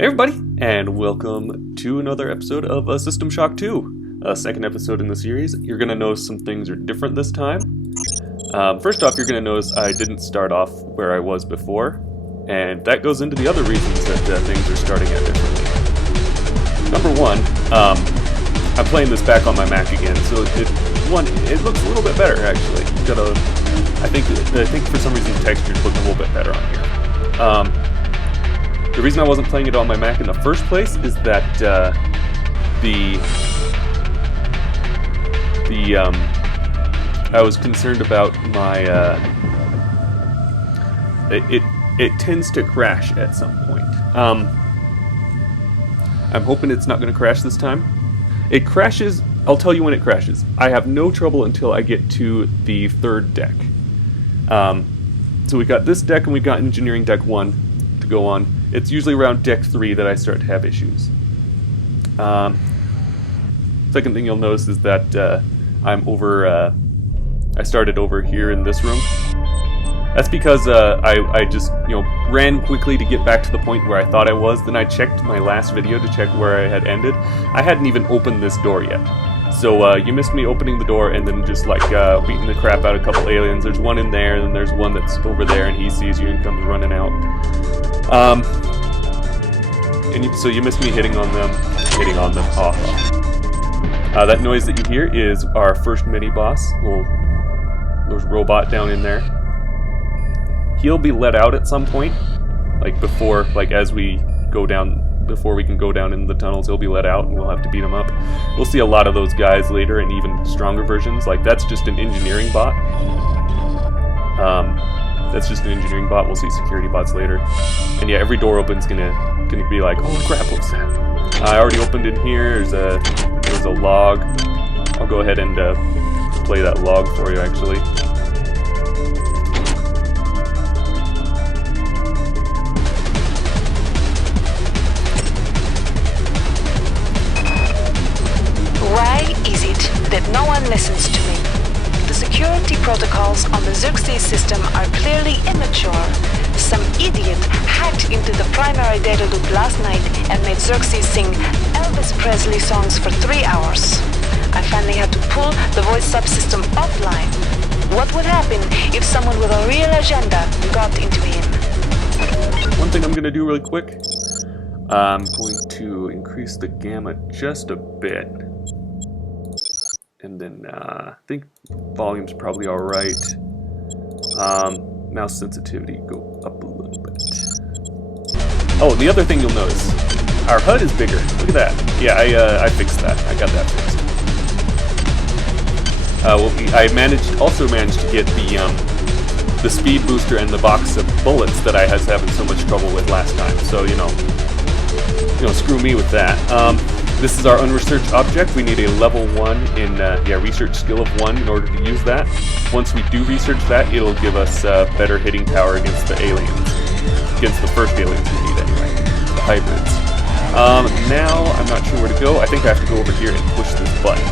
Hey everybody, and welcome to another episode of System Shock 2, a second episode in the series. You're going to notice some things are different this time. First off, you're going to notice I didn't start off where I was before, and that goes into the other reasons that things are starting out differently. Number one, I'm playing this back on my Mac again, so it looks a little bit better actually. I think for some reason the textures look a little bit better on here. The reason I wasn't playing it on my Mac in the first place is that I was concerned about my it tends to crash at some point. I'm hoping it's not going to crash this time. It crashes. I'll tell you when it crashes. I have no trouble until I get to the third deck. So we got this deck and we got Engineering Deck 1 to go on. It's usually around deck 3 that I start to have issues. Second thing you'll notice is that I'm over. I started over here in this room. That's because I just ran quickly to get back to the point where I thought I was. Then I checked my last video to check where I had ended. I hadn't even opened this door yet. So you missed me opening the door and then just like beating the crap out of a couple aliens. There's one in there, and then there's one that's over there, and he sees you and comes running out. So you missed me hitting on them. That noise that you hear is our first mini-boss. There's a robot down in there. He'll be let out at some point, before we can go down in the tunnels. He'll be let out, and we'll have to beat him up. We'll see a lot of those guys later, and even stronger versions. That's just an engineering bot. That's just an engineering bot. We'll see security bots later. And yeah, every door open's gonna be like, oh crap, what's that? I already opened in here. There's a log. I'll go ahead and play that log for you, actually. Why is it that no one listens to me? The security protocols on the Xerxes system are clearly immature. Some idiot hacked into the primary data loop last night and made Xerxes sing Elvis Presley songs for 3 hours. I finally had to pull the voice subsystem offline. What would happen if someone with a real agenda got into him? One thing I'm going to do really quick, I'm going to increase the gamma just a bit. And then I think volume's probably alright. Mouse sensitivity, go up a little bit. Oh, the other thing you'll notice, our HUD is bigger. Look at that. Yeah, I fixed that. I got that fixed. I also managed to get the speed booster and the box of bullets that I was having so much trouble with last time. So screw me with that. This is our unresearched object. We need a level 1 in research skill of 1 in order to use that. Once we do research that, it'll give us better hitting power against the aliens. Against the first aliens we need anyway, the hybrids. Now, I'm not sure where to go. I think I have to go over here and push this button.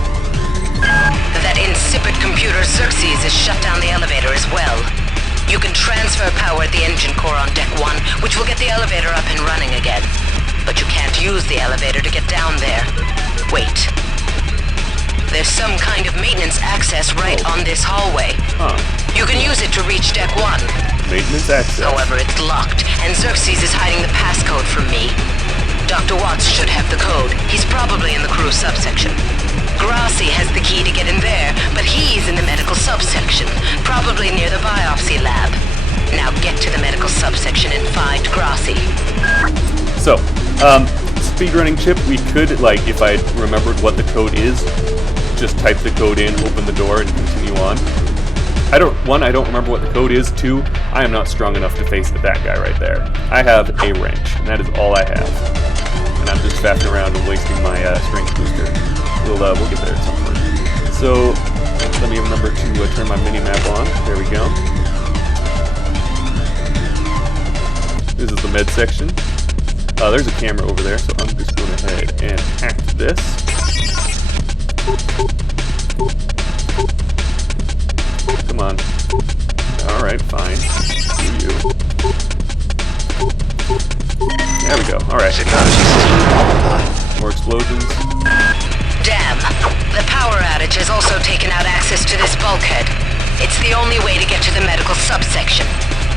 That insipid computer Xerxes has shut down the elevator as well. You can transfer power at the engine core on deck 1, which will get the elevator up and running again. But you can't use the elevator to get down there. Wait. There's some kind of maintenance access right on this hallway. Huh. You can use it to reach deck 1. Maintenance access. However, it's locked, and Xerxes is hiding the passcode from me. Dr. Watts should have the code. He's probably in the crew subsection. Grassi has the key to get in there, but he's in the medical subsection, probably near the biopsy lab. Now get to the medical subsection and find Grassi. So, speedrunning chip, we could, if I remembered what the code is, just type the code in, open the door, and continue on. I don't remember what the code is. 2, I am not strong enough to face that guy right there. I have a wrench, and that is all I have. And I'm just faffing around and wasting my strength booster. We'll get there at some point. So, let me remember to turn my mini-map on. There we go. This is the med section. There's a camera over there, so I'm just going ahead and hack this. Come on. Alright, fine. Do you. There we go. Alright. Security system offline. More explosions. Damn. The power outage has also taken out access to this bulkhead. It's the only way to get to the medical subsection.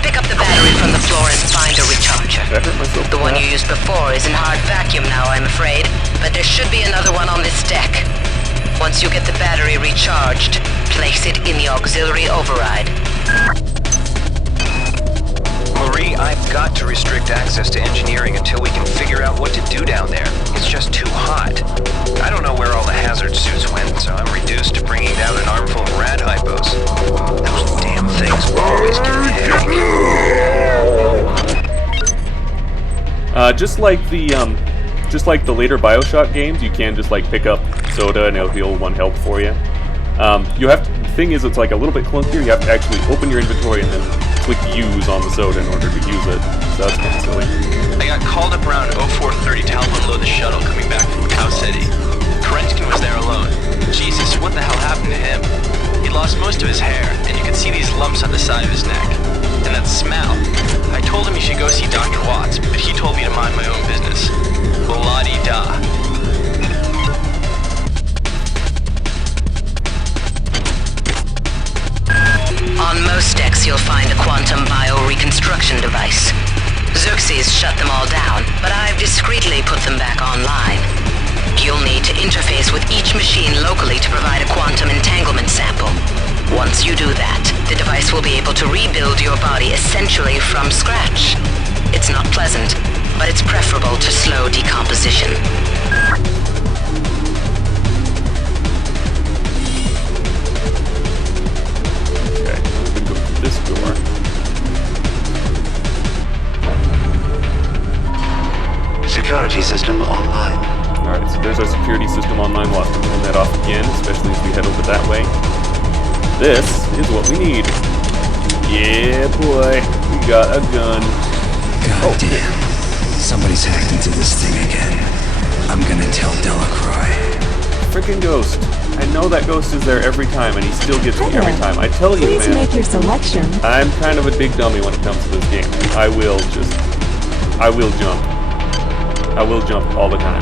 Pick up the battery from the floor and find a recharger. Did I hurt myself? The one you used before is in hard vacuum now, I'm afraid, but there should be another one on this deck. Once you get the battery recharged, place it in the auxiliary override. Marie, I've got to restrict access to engineering until we can figure out what to do down there. It's just too hot. I don't know where all the hazard suits went, so I'm reduced to bringing down an armful of rad hypos. Those damn things always give me a headache. Just like the later BioShock games, you can just like pick up soda and it'll heal 1 health for you. The thing is, it's like a little bit clunkier. You have to actually open your inventory and then click use on the soda in order to use it. So that's kind of silly. I got called up around 0430 to help unload the shuttle coming back from Cow City. Korenskin was there alone. Jesus, what the hell happened to him? He lost most of his hair, and you could see these lumps on the side of his neck. And that smell. I told him he should go see Dr. Watts, but he told me to mind my own business. La-di-da. On most decks, you'll find a quantum bioreconstruction device. Xerxes shut them all down, but I've discreetly put them back online. You'll need to interface with each machine locally to provide a quantum entanglement sample. Once you do that, the device will be able to rebuild your body essentially from scratch. It's not pleasant, but it's preferable to slow decomposition. Okay, I'm gonna go through this door. Security system online. Alright, so there's our security system online. We'll have to turn that off again, especially as we head over that way. This is what we need. Yeah, boy. We got a gun. God damn. Somebody's hacked into this thing again. I'm gonna tell Delacroix. Freaking ghost. I know that ghost is there every time, and he still gets me every time. I tell you, Please man. make your selection. I'm kind of a big dummy when it comes to this game. I will jump. I will jump all the time.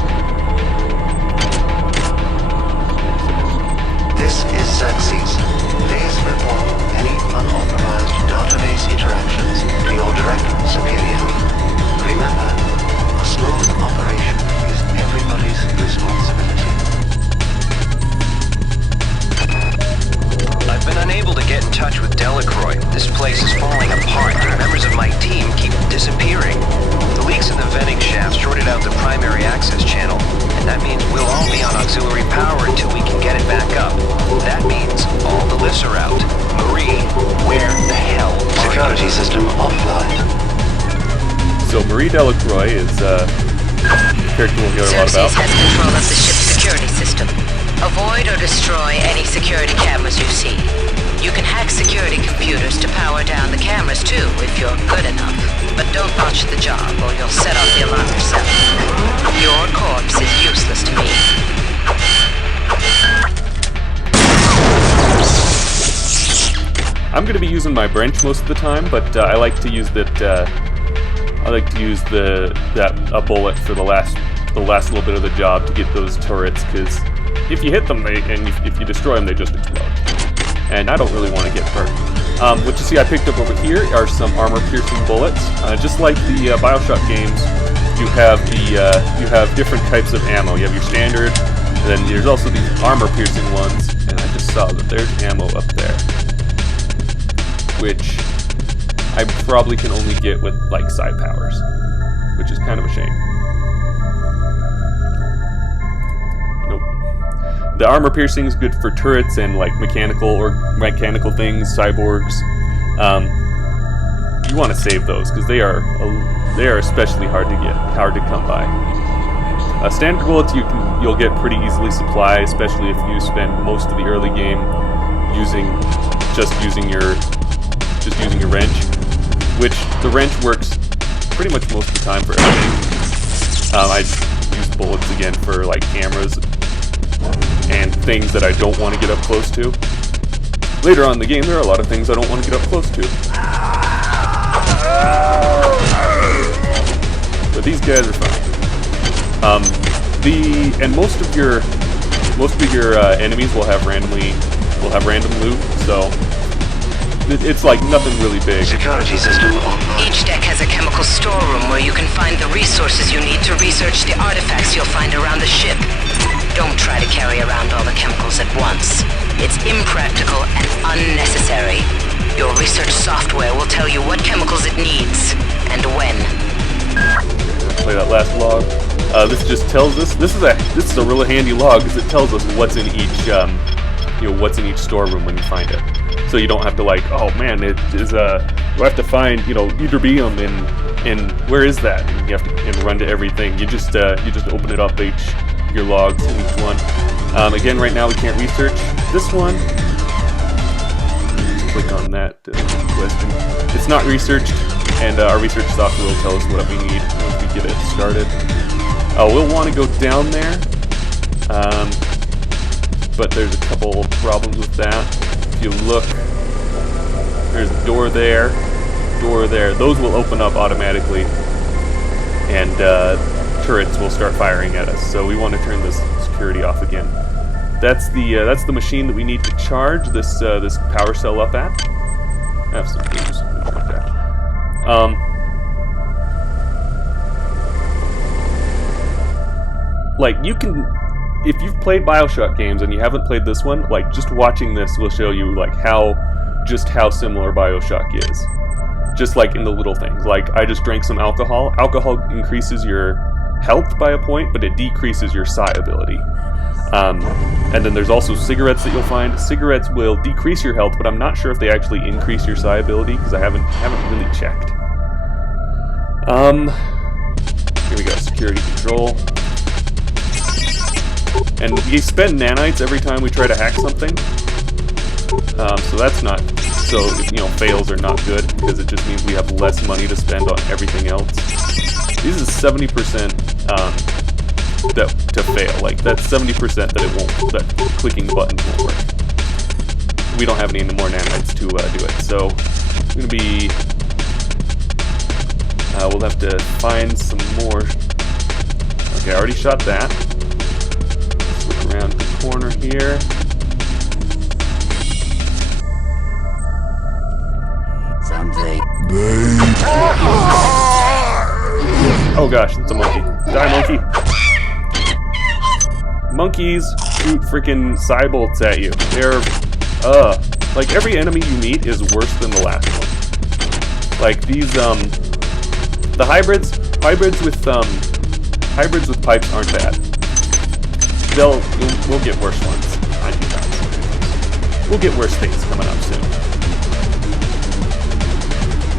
This is Xerxes. Please report any unauthorized database interactions to your direct superior. Remember, a smooth operation is everybody's responsibility. I've been unable to get in touch with Delacroix. This place is falling apart and members of my team keep disappearing. The leaks in the venting shaft shorted out the primary access channel, and that means we'll all be on auxiliary power until we can get it back up. That means all the lifts are out. Marie, where the hell are you? Security system offline. So Marie Delacroix is a character we'll hear a lot about. Xerxes has control of the ship's security system. Avoid or destroy any security cameras you see. You can hack security computers to power down the cameras too, if you're good enough. But don't botch the job, or you'll set off the alarm yourself. Your corpse is useless to me. I'm going to be using my wrench most of the time, but I like to use that. I like to use a bullet for the last little bit of the job to get those turrets, because if you hit them and if you destroy them, they just explode. And I don't really want to get hurt. What you see I picked up over here are some armor-piercing bullets. Just like the BioShock games, you have different types of ammo. You have your standard, and then there's also these armor-piercing ones. And I just saw that there's ammo up there, which I probably can only get with like psi powers, which is kind of a shame. The armor piercing is good for turrets and like mechanical things, cyborgs. You want to save those because they are especially hard to come by. Standard bullets you'll get pretty easily supply, especially if you spend most of the early game using your wrench, which the wrench works pretty much most of the time for everything. I use bullets again for like cameras and things that I don't want to get up close to. Later on in the game, there are a lot of things I don't want to get up close to. But these guys are fine. Most of your enemies will have random loot, so it's like nothing really big. Security system online. Each deck has a chemical storeroom where you can find the resources you need to research the artifacts you'll find around the ship. Don't try to carry around all the chemicals at once. It's impractical and unnecessary. Your research software will tell you what chemicals it needs and when. Play that last log. This just tells us this is a really handy log because it tells us what's in each storeroom when you find it. So you don't have to like, oh man, it is do I have to find ytterbium in where is that? And you have to run to everything. You just open it up your logs in each one. Again, right now we can't research this one. Click on that question. It's not researched, and our research software will tell us what we need once we get it started. We'll want to go down there, but there's a couple problems with that. If you look, there's a door there. Those will open up automatically, and turrets will start firing at us. So we want to turn this security off again. That's the machine that we need to charge this power cell up at. I have some games like that. Like you can, if you've played BioShock games and you haven't played this one, like just watching this will show you like how similar BioShock is. Just like in the little things. Like I just drank some alcohol. Alcohol increases your health by a point, but it decreases your psi ability. And then there's also cigarettes that you'll find. Cigarettes will decrease your health, but I'm not sure if they actually increase your psi ability because I haven't really checked. Here we go, security control. And we spend nanites every time we try to hack something. So that's not, fails are not good because it just means we have less money to spend on everything else. This is 70% to fail. Like that's 70% that clicking buttons won't work. We don't have any more nanites to do it. So it's gonna be. We'll have to find some more. Okay, I already shot that. Let's look around the corner here. Someday. Oh gosh, it's a monkey. Die, monkey. Monkeys shoot freaking psi bolts at you. They're, like every enemy you meet is worse than the last one. Like these, the hybrids with pipes aren't bad. We'll get worse ones. We'll get worse things coming up soon.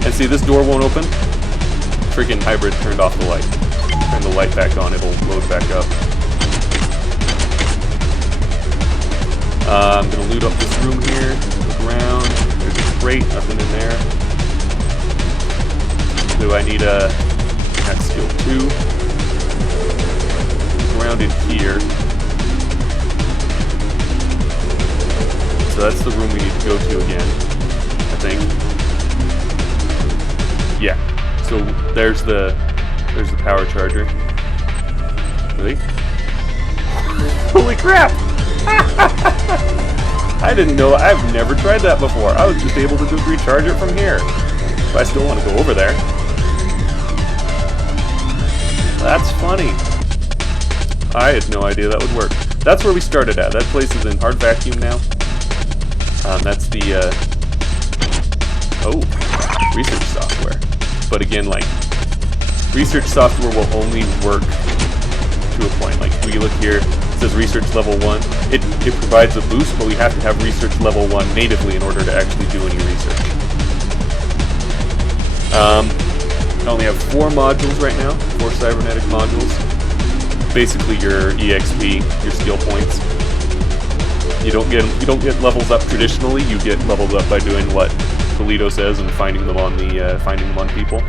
And see, this door won't open. Freaking hybrid turned off the light. Turn the light back on, it'll load back up. I'm gonna loot up this room here. Look around. There's a crate, nothing in there. Do I need a that's skill 2? Look around in here. So that's the room we need to go to again, I think. Yeah. So there's the power charger. Really? Holy crap! I didn't know. I've never tried that before. I was just able to just recharge it from here. But I still want to go over there. That's funny. I had no idea that would work. That's where we started at. That place is in hard vacuum now. That's the research software. But again, like research software will only work to a point. Like if we look here, it says research level 1. It provides a boost, but we have to have research level 1 natively in order to actually do any research. I only have 4 modules right now, 4 cybernetic modules. Basically your EXP, your skill points. You don't get levels up traditionally. You get levels up by doing what Toledo says and finding them on people.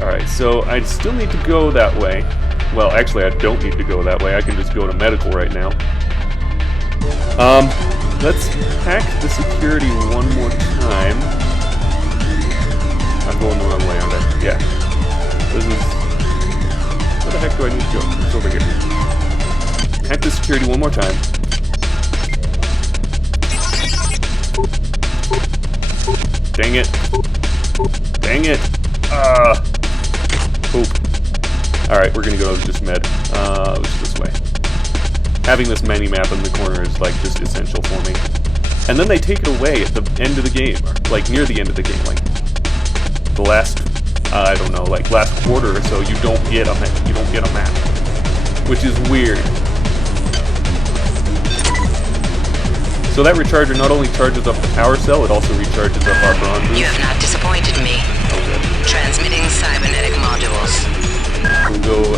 All right, so I still need to go that way. Well, actually, I don't need to go that way. I can just go to medical right now. Let's hack the security one more time. I'm going the wrong way, aren't I? Yeah. This is... Where the heck do I need to go? It's over here. Hack the security one more time. Dang it. Dang it. Poop. Alright, we're gonna go to just med. It's this way. Having this mini-map in the corner is, like, just essential for me. And then they take it away at the end of the game. Or, like, near the end of the game. Like, the last, I don't know, like, last quarter or so, you don't get a map. Which is weird. So that recharger not only charges up the power cell, it also recharges up our brawn boost. You have not disappointed me. Okay. Transmitting cybernetic modules. We'll go.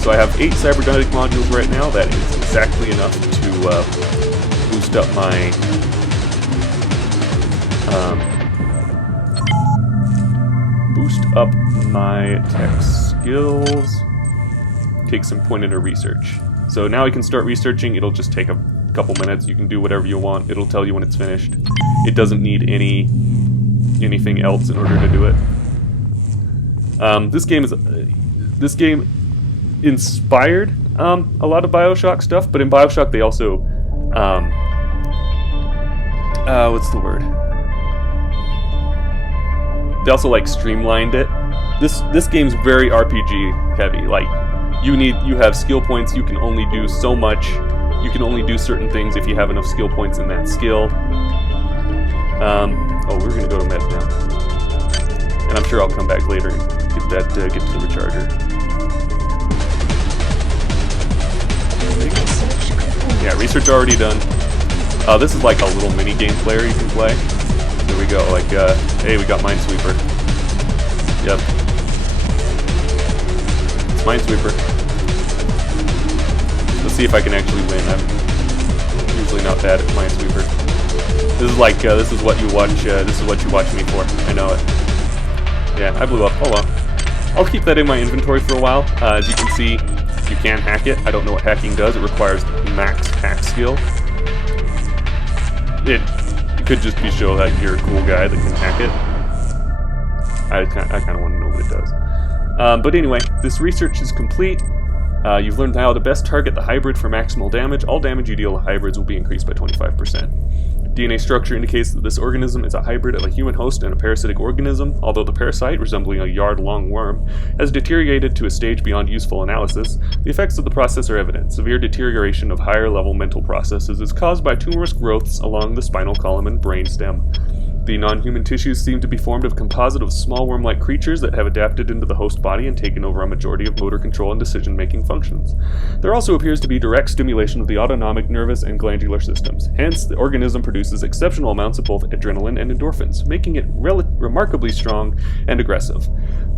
So I have 8 cybernetic modules right now. That is exactly enough to boost up my tech skills. Take some point into research. So now I can start researching. It'll just take a couple minutes. You can do whatever you want. It'll tell you when it's finished. It doesn't need anything else in order to do it. This game inspired a lot of BioShock stuff, but in BioShock they also what's the word? They also like streamlined it. This game's very RPG heavy. Like you have skill points. You can only do so much. You can only do certain things if you have enough skill points in that skill. Oh, we're gonna go to med now, and I'm sure I'll come back later and get to the recharger. Yeah, research already done. This is like a little mini game player you can play. There we go. Like, hey, we got Minesweeper. Yep, it's Minesweeper. Let's see if I can actually win. I'm usually not bad at Minesweeper. This is like this is what you watch. This is what you watch me for. I know it. Yeah, I blew up. Oh well. I'll keep that in my inventory for a while. As you can see, you can hack it. I don't know what hacking does. It requires max hack skill. It could just be show that you're a cool guy that can hack it. I kind of want to know what it does. But anyway, this research is complete. You've learned how to best target the hybrid for maximal damage. All damage you deal to hybrids will be increased by 25%. DNA structure indicates that this organism is a hybrid of a human host and a parasitic organism. Although the parasite, resembling a yard-long worm, has deteriorated to a stage beyond useful analysis, the effects of the process are evident. Severe deterioration of higher-level mental processes is caused by tumorous growths along the spinal column and brainstem. The non-human tissues seem to be formed of a composite of small worm-like creatures that have adapted into the host body and taken over a majority of motor control and decision-making functions. There also appears to be direct stimulation of the autonomic, nervous, and glandular systems. Hence, the organism produces exceptional amounts of both adrenaline and endorphins, making it remarkably strong and aggressive.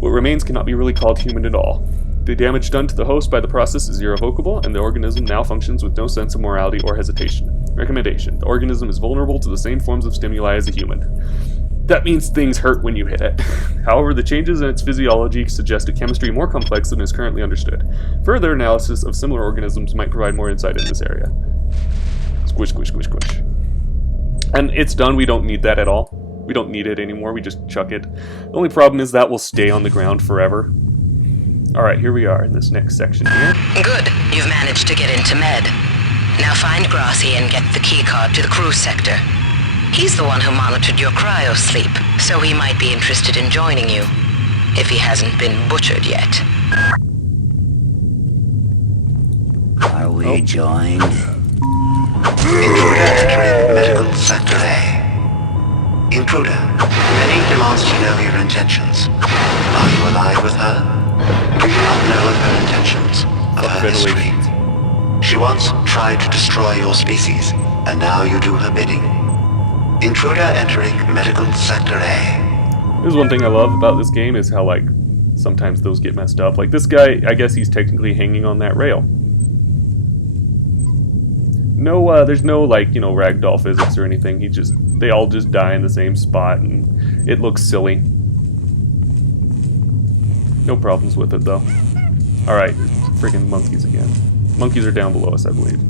What remains cannot be really called human at all. The damage done to the host by the process is irrevocable, and the organism now functions with no sense of morality or hesitation. Recommendation: the organism is vulnerable to the same forms of stimuli as a human. That means things hurt when you hit it. However, the changes in its physiology suggest a chemistry more complex than is currently understood. Further analysis of similar organisms might provide more insight in this area. Squish, squish, squish, squish. And it's done. We don't need that at all. We don't need it anymore. We just chuck it. The only problem is that will stay on the ground forever. Alright, here we are in this next section here. Good. You've managed to get into med. Now find Grassi and get the keycard to the cruise sector. He's the one who monitored your cryo-sleep, so he might be interested in joining you, if he hasn't been butchered yet. Are we joined? Intruder entering medical sector A. Intruder, Penny demands to know your intentions. Are you allied with her? Do you not know of her intentions? Of her history? She once tried to destroy your species, and now you do her bidding. Intruder entering medical sector A. This is one thing I love about this game is how, like, sometimes those get messed up. Like, this guy, I guess he's technically hanging on that rail. No, there's no, like, you know, ragdoll physics or anything. They all just die in the same spot, and it looks silly. No problems with it, though. Alright, freaking monkeys again. Monkeys are down below us, I believe.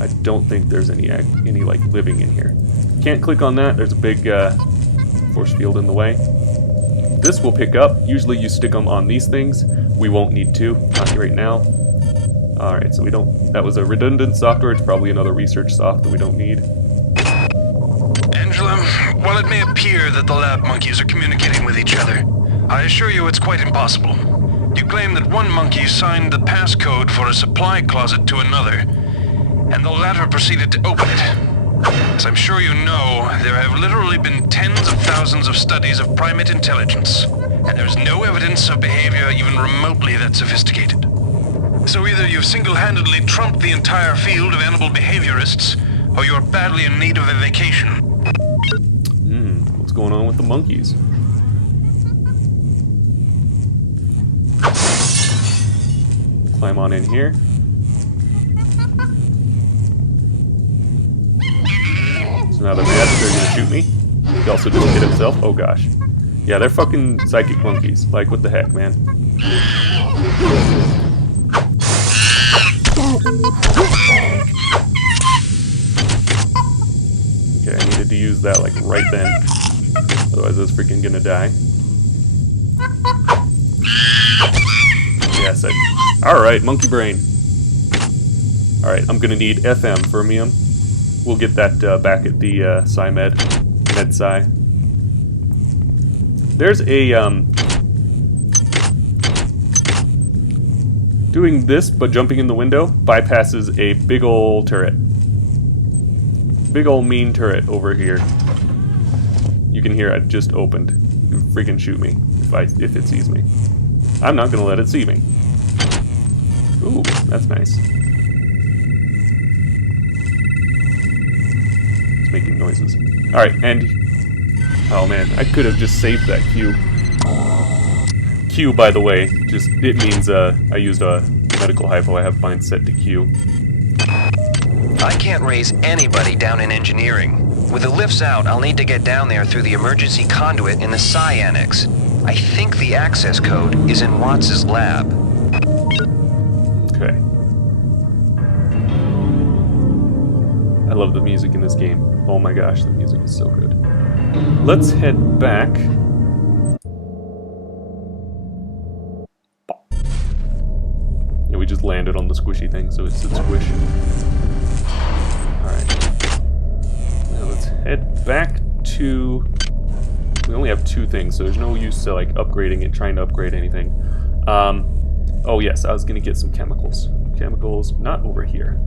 I don't think there's any like, living in here. Can't click on that. There's a big, force field in the way. this will pick up. Usually you stick them on these things. We won't need to, not right now. Alright, so we don't... That was a redundant software. It's probably another research soft that we don't need. Angela, while it may appear that the lab monkeys are communicating with each other, I assure you it's quite impossible. You claim that one monkey signed the passcode for a supply closet to another, and the latter proceeded to open it. As I'm sure you know, there have literally been tens of thousands of studies of primate intelligence, and there's no evidence of behavior even remotely that sophisticated. So either you've single-handedly trumped the entire field of animal behaviorists, or you're badly in need of a vacation. What's going on with the monkeys? Climb on in here. So now they're mad that they're gonna shoot me. He also just hit himself. Oh gosh. Yeah, they're fucking psychic monkeys. Like, what the heck, man? Okay, I needed to use that, like, right then. Otherwise I was freaking gonna die. Yes, Alright, monkey brain. Alright, I'm gonna need FM, fermium. We'll get that back at the SciMed, MedSci. There's a, doing this, but jumping in the window, bypasses a big ol' turret. Big ol' mean turret over here. You can hear it just opened. It would freaking shoot me if it sees me. I'm not gonna let it see me. Ooh, that's nice. It's making noises. Alright, and... Oh man, I could have just saved that Q. Q, by the way, just, it means, I used a medical hypo. I have mine set to Q. I can't raise anybody down in engineering. With the lifts out, I'll need to get down there through the emergency conduit in the Psi Annex. I think the access code is in Watts' lab. Okay. I love the music in this game. Oh my gosh, the music is so good. Let's head back. Yeah, we just landed on the squishy thing, so it's a squish. Alright. Now let's head back to... We only have 2 things, so there's no use to, like, upgrading it, trying to upgrade anything. Oh yes, I was gonna get some chemicals. Chemicals, not over here.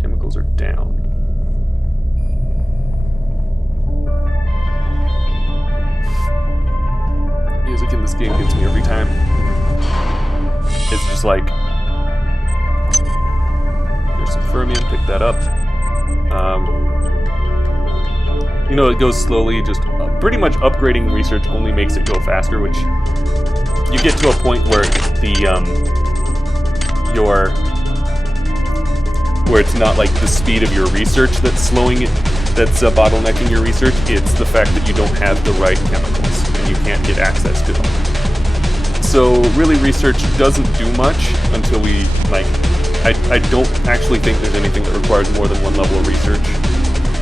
Chemicals are down. Music in this game gets me every time. It's just like... There's some fermium, pick that up. You know, it goes slowly, just pretty much upgrading research only makes it go faster, which you get to a point where where it's not like the speed of your research that's slowing it, that's bottlenecking your research. It's the fact that you don't have the right chemicals and you can't get access to them. So really, research doesn't do much until we like. I don't actually think there's anything that requires more than 1 level of research.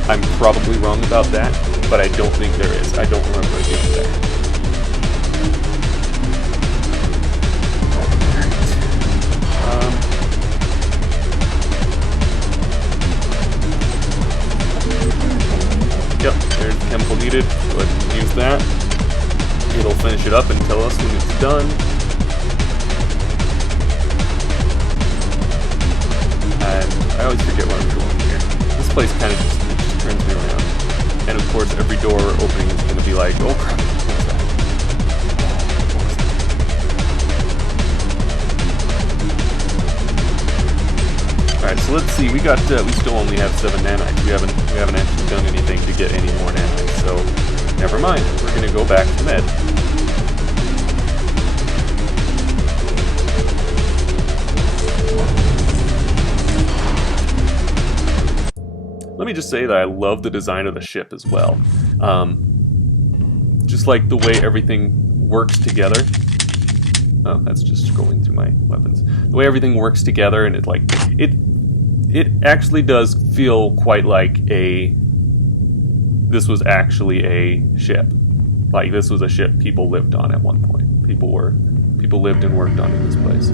I'm probably wrong about that, but I don't think there is. I don't remember it being there. Yep, there's the chemical needed. Go ahead and use that. It'll finish it up and tell us when it's done. And I always forget where I'm going here. This place kind of just turns me around. And of course, every door opening is going to be like, oh crap, what's that? Alright, so let's see. We still only have 7 nanites. We haven't actually done anything to get any more nanites. So never mind. We're going to go back to med. Let me just say that I love the design of the ship as well. Just like the way everything works together. Oh, that's just scrolling through my weapons. The way everything works together, and it actually does feel quite like this was actually a ship. Like, this was a ship people lived on at one point. People lived and worked on in this place.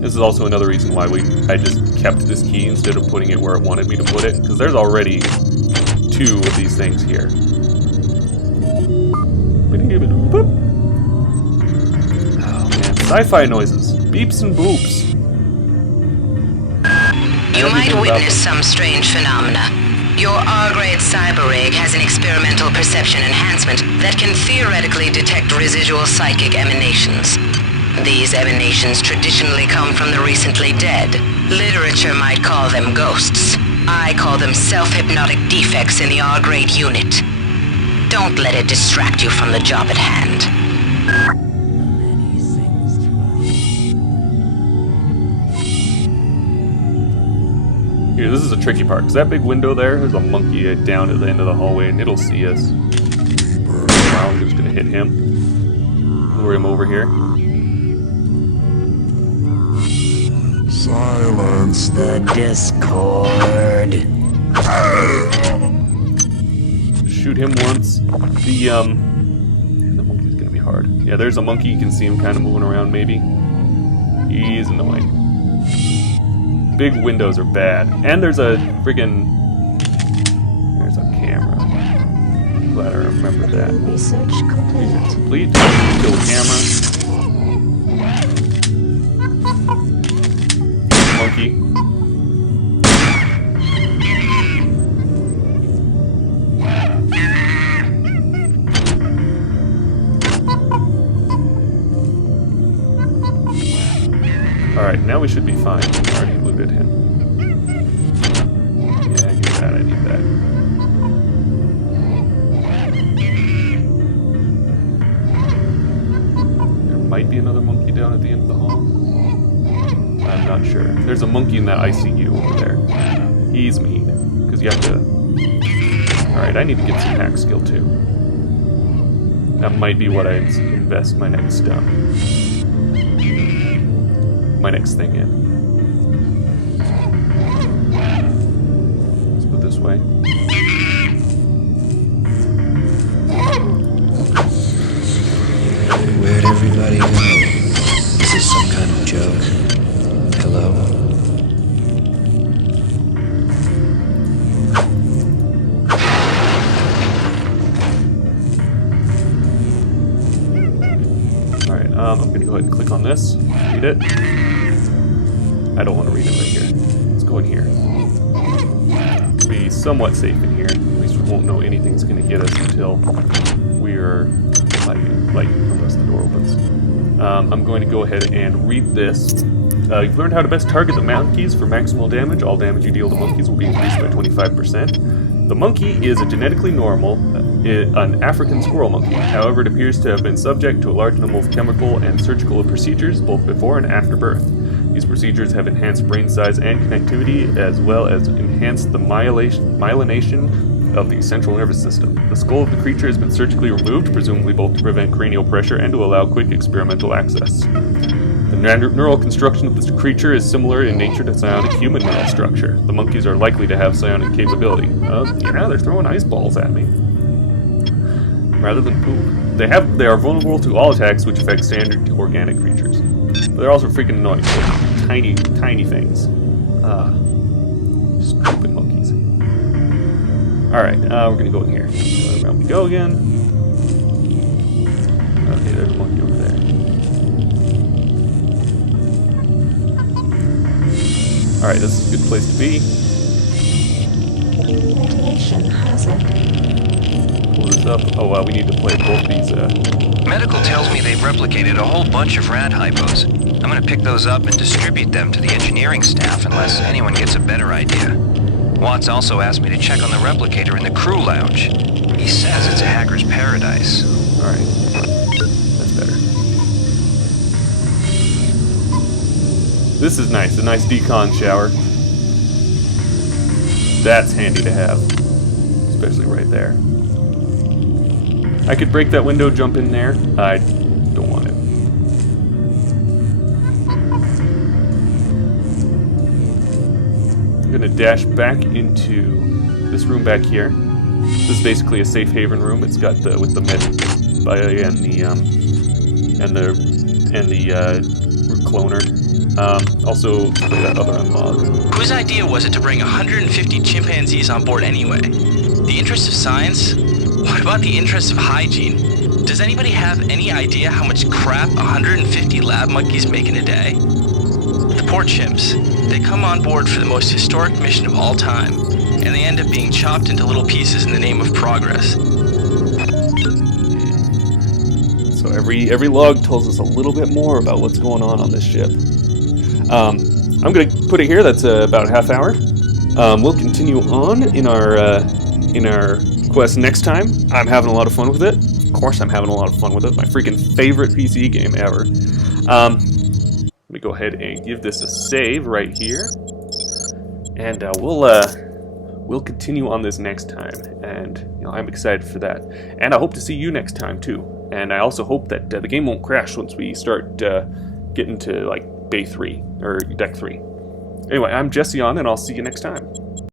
This is also another reason why I just kept this key instead of putting it where it wanted me to put it, because there's already 2 of these things here. Oh man, sci-fi noises. Beeps and boops. You might witness some strange phenomena. Your R-grade cyber rig has an experimental perception enhancement that can theoretically detect residual psychic emanations. These emanations traditionally come from the recently dead. Literature might call them ghosts. I call them self-hypnotic defects in the R-grade unit. Don't let it distract you from the job at hand. Here, this is a tricky part, because that big window there's a monkey down at the end of the hallway, and it'll see us. Wow, I'm just going to hit him. Lure him over here. Silence the Discord. Shoot him once. The monkey's gonna be hard. Yeah, there's a monkey. You can see him kind of moving around, maybe. He's annoying. Big windows are bad. And there's a friggin'... There's a camera. Glad I remembered that. Research complete. Research complete. Kill the camera. Monkey. Alright, now we should be fine. I already looted him. Yeah, give that, I need that. There might be another monkey down at the end of the hall. I'm not sure. There's a monkey in that ICU over there. He's mean, because you have to... Alright, I need to get some hack skill too. That might be what I invest my next thing in. Let's put this way. Where'd everybody go? Is this some kind of joke? Hello? Alright, I'm gonna go ahead and click on this. Read it. I don't want to read it right here. Let's go in here. Be somewhat safe in here. At least we won't know anything's going to get us until we're like unless the door opens. I'm going to go ahead and read this. You've learned how to best target the monkeys for maximal damage. All damage you deal to monkeys will be increased by 25%. The monkey is a genetically normal, an African squirrel monkey. However, it appears to have been subject to a large number of chemical and surgical procedures both before and after birth. These procedures have enhanced brain size and connectivity, as well as enhanced the myelination of the central nervous system. The skull of the creature has been surgically removed, presumably both to prevent cranial pressure and to allow quick experimental access. The neural construction of this creature is similar in nature to psionic human neural structure. The monkeys are likely to have psionic capability. Yeah, they're throwing ice balls at me. Rather than poop. They are vulnerable to all attacks which affect standard organic creatures. But they're also freaking annoying. Tiny, tiny things. Stupid monkeys. Alright, we're gonna go in here. Around we go again. Okay, there's a monkey over there. Alright, this is a good place to be. Ventilation hazard. Pull this up. Oh, we need to play both these, Medical tells me they've replicated a whole bunch of rad hypos. I'm gonna pick those up and distribute them to the engineering staff unless anyone gets a better idea. Watts also asked me to check on the replicator in the crew lounge. He says it's a hacker's paradise. Alright. That's better. This is nice. A nice decon shower. That's handy to have. Especially right there. I could break that window, jump in there. I don't want it. I'm gonna dash back into this room back here. This is basically a safe haven room. It's got the with the med bay and the cloner. Also that other unlock. Whose idea was it to bring 150 chimpanzees on board anyway? The interest of science? What about the interest of hygiene? Does anybody have any idea how much crap 150 lab monkeys make in a day? The poor chimps. They come on board for the most historic mission of all time, and they end up being chopped into little pieces in the name of progress. So every log tells us a little bit more about what's going on this ship. I'm gonna put it here. That's about a half hour. We'll continue on in our quest next time. I'm having a lot of fun with it. Of course, I'm having a lot of fun with it. My freaking favorite PC game ever. Let me go ahead and give this a save right here, and we'll continue on this next time. And I'm excited for that. And I hope to see you next time too. And I also hope that the game won't crash once we start getting to like Bay 3 or Deck 3. Anyway, I'm Jesse on, and I'll see you next time.